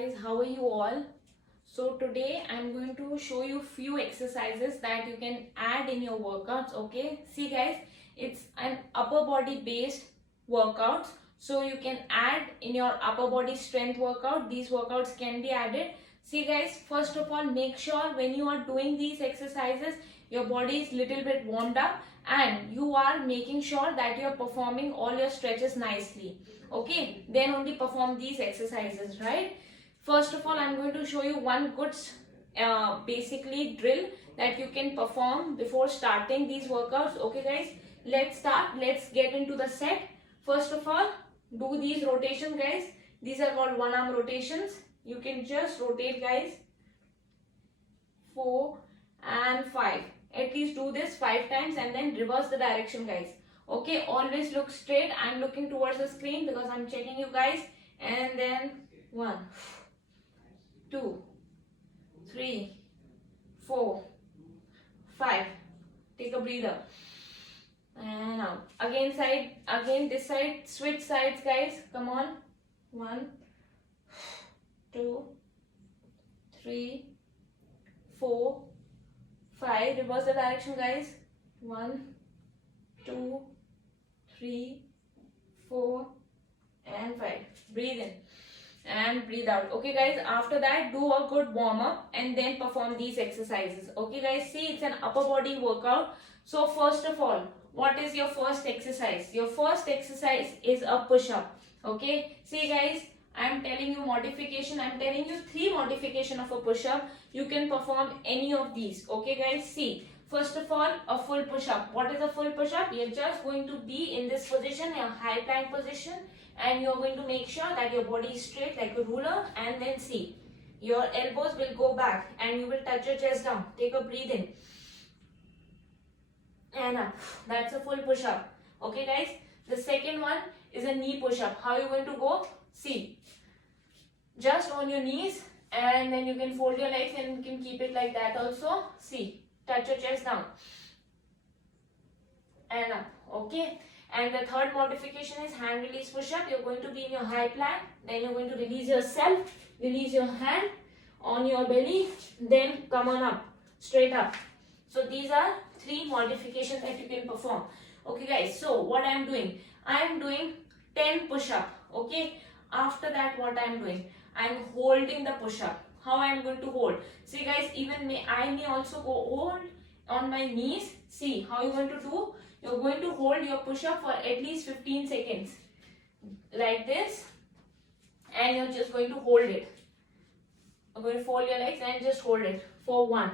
guys, how are you all? So today I'm going to show you few exercises that you can add in your workouts. Okay, see guys, it's an upper body based workouts, so you can add in your upper body strength workout. These workouts can be added. See guys, first of all, make sure when you are doing these exercises your body is little bit warmed up and you are making sure that you are performing all your stretches nicely. Okay, then only perform these exercises, right? First of all, I'm going to show you one good basically drill that you can perform before starting these workouts. Okay guys, let's start. Let's get into the set. First of all, do these rotations guys. These are called one arm rotations. You can just rotate guys, 4 and 5. At least do this 5 times and then reverse the direction guys. Okay, always look straight. I'm looking towards the screen because I'm checking you guys. And then 1, 2, 3, 4, 5. Take a breather. And out. Again side, again this side. Switch sides guys. Come on. 1, 2, 3, 4, 5. Reverse the direction guys. 1, 2, 3, 4 and 5. Breathe in and breathe out. Okay guys, after that do a good warm up and then perform these exercises. Okay guys, see, it's an upper body workout. So first of all, what is your first exercise? Your first exercise is a push up. Okay, see guys, I'm telling you modification. I'm telling you 3 modification of a push up. You can perform any of these. Okay guys, see, first of all, a full push up. What is a full push up? You're just going to be in this position, a high plank position, and you're going to make sure that your body is straight like a ruler. And then see, your elbows will go back and you will touch your chest down. Take a breathe in and up. That's a full push up. Okay guys, the second one is a knee push up. How are you going to go? See, just on your knees, and then you can fold your legs and you can keep it like that also. See, touch your chest down and up. Okay, and the third modification is hand release push up. You're going to be in your high plank, then you're going to release yourself, release your hand on your belly, then come on up, straight up. So these are 3 modifications that you can perform. Okay guys, so what I'm doing 10 push up. Okay, after that what I'm doing, I'm holding the push up. How I'm going to hold? See guys, even I may also go hold on my knees. See how you're going to do. You're going to hold your push up for at least 15 seconds like this, and you're just going to hold it. You're going to fold your legs and just hold it for 1,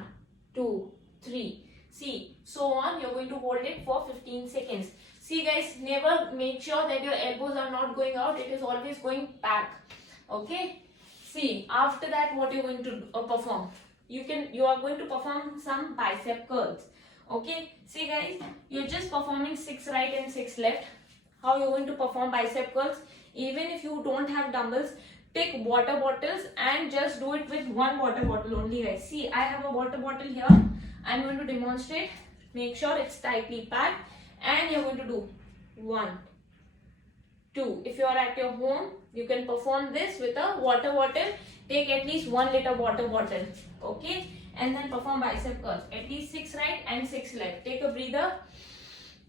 2, 3. See, so on. You're going to hold it for 15 seconds. See guys, never make sure that your elbows are not going out. It is always going back. Okay. See, after that what you're going to perform? You are going to perform some bicep curls. Okay. See guys, you're just performing 6 right and 6 left. How you're going to perform bicep curls? Even if you don't have dumbbells, take water bottles and just do it with 1 water bottle only guys. See, I have a water bottle here. I'm going to demonstrate. Make sure it's tightly packed, and you're going to do 1, 2. If you are at your home, you can perform this with a water bottle. Take at least 1 liter water bottle. Okay, and then perform bicep curls. At least 6 right and 6 left. Take a breather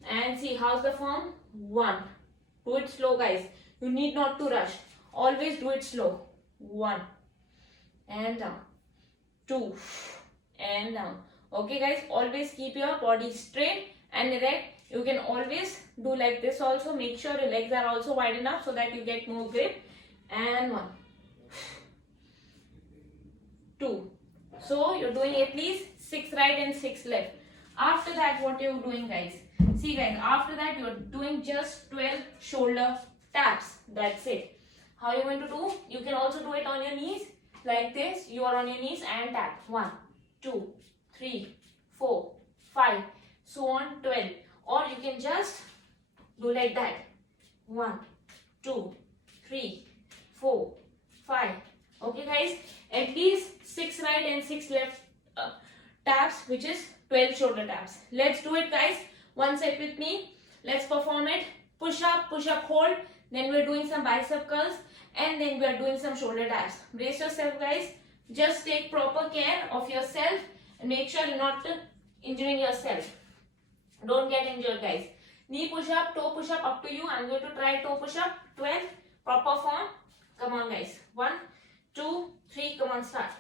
and see how's the form. 1. Do it slow guys. You need not to rush. Always do it slow. 1 and down. 2 and down. Okay guys, always keep your body straight and erect. You can always do like this also. Make sure your legs are also wide enough so that you get more grip. And 1, 2. So you're doing at least 6 right and 6 left. After that what you're doing guys? See guys, after that you're doing just 12 shoulder taps. That's it. How you're going to do? You can also do it on your knees like this. You are on your knees and tap. 1, 2, 3, 4, 5, so on, 12. Or you can just do like that. 1, 2, 3, 4, 5. Okay guys, at least 6 right and 6 left taps, which is 12 shoulder taps. Let's do it guys. One set with me. Let's perform it. Push up, hold. Then we're doing some bicep curls, and then we are doing some shoulder taps. Brace yourself, guys. Just take proper care of yourself and make sure you're not injuring yourself. Don't get injured, guys. Knee push up, toe push up to you. I'm going to try toe push up. 12, proper form. Come on, guys. 1, 2, 3. Come on, start.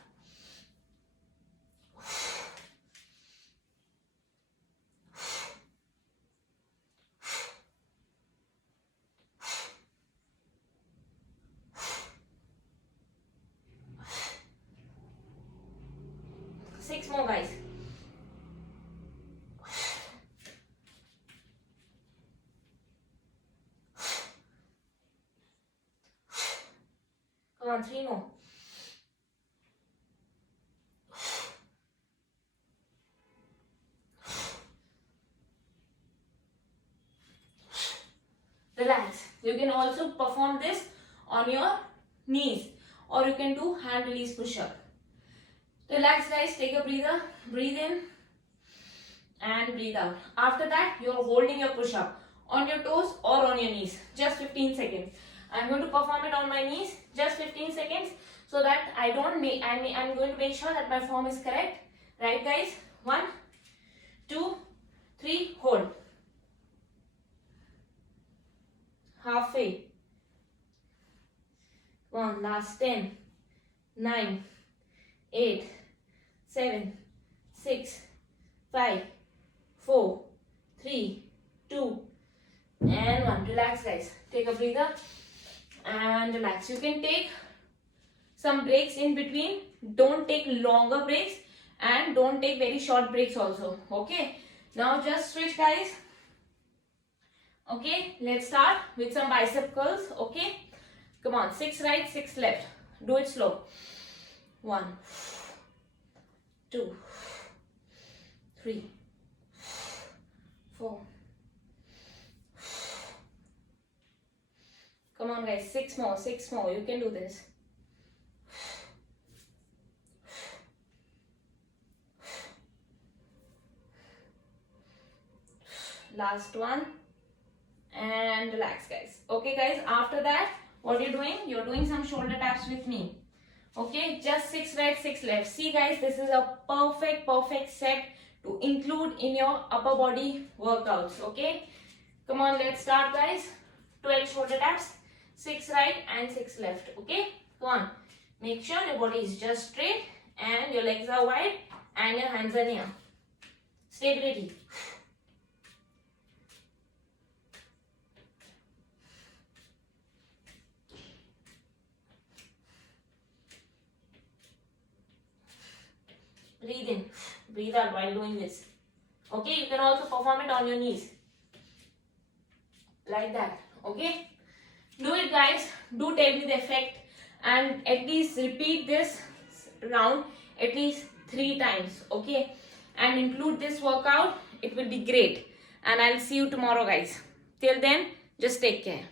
Six more, guys. Come on, 3 more. Relax. You can also perform this on your knees, or you can do hand release push-up. Relax, guys. Take a breather. Breathe in and breathe out. After that, you're holding your push-up on your toes or on your knees. Just 15 seconds. I'm going to perform it on my knees. Just 15 seconds, so that I'm going to make sure that my form is correct. Right, guys? 1, 2, 3. Hold. Halfway. Come on. Last 10, 9, 8, 7, 6, 5, 4, 3, 2, and 1. Relax, guys. Take a breather and relax. You can take some breaks in between. Don't take longer breaks and don't take very short breaks also. Okay. Now just switch, guys. Okay. Let's start with some bicep curls. Okay. Come on. 6 right, 6 left. Do it slow. 1, 2, 3, 4. Come on, guys. 6 more, 6 more. You can do this. Last one. And relax, guys. Okay, guys. After that, what you're doing? You're doing some shoulder taps with me. Okay, just 6 right, 6 left. See, guys, this is a perfect set to include in your upper body workouts. Okay, come on, let's start, guys. 12 shoulder taps, 6 right and 6 left. Okay, come on. Make sure your body is just straight and your legs are wide and your hands are near. Stability. Breathe in, breathe out while doing this. Okay, you can also perform it on your knees. Like that. Okay, do it, guys. Do tell me the effect and at least repeat this round at least 3 times. Okay, and include this workout. It will be great. And I'll see you tomorrow, guys. Till then, just take care.